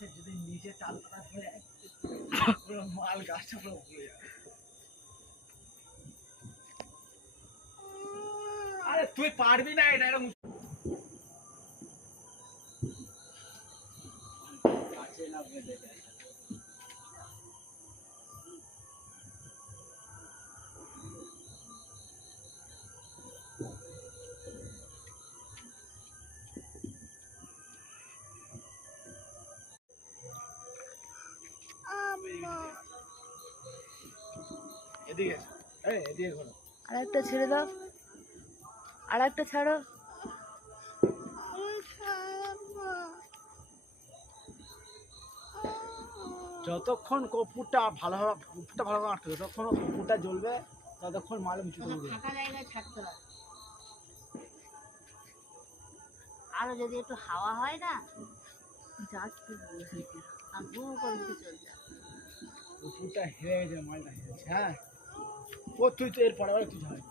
গাছের যদি নিচে চাল পাতা ধরে পুরো মাল গাছটা পুরো উড়ে যাবে। আরে তুই পারবি না এটা এরকম গাছে না বেঁধে দেয়। এদিকে এদিকে ঘোরো। আরেকটা ছেড়ে দাও, আরেকটা ছাড়ো। যতক্ষণ কর্পূরটা ভালোভাবে আটকে যতক্ষণ কর্পূরটা জ্বলবে ততক্ষণ মাল উঁচু করবে। ফাঁকা জায়গায় ছাড়তে হবে। আরো যদি একটু হাওয়া হয় না যাচ্ছে আর গু করে চলে যায়। কর্পূরটা হেরে গেছে, মালটা হেরেছে। হ্যাঁ ও তুই তো এর পরে তুই হয়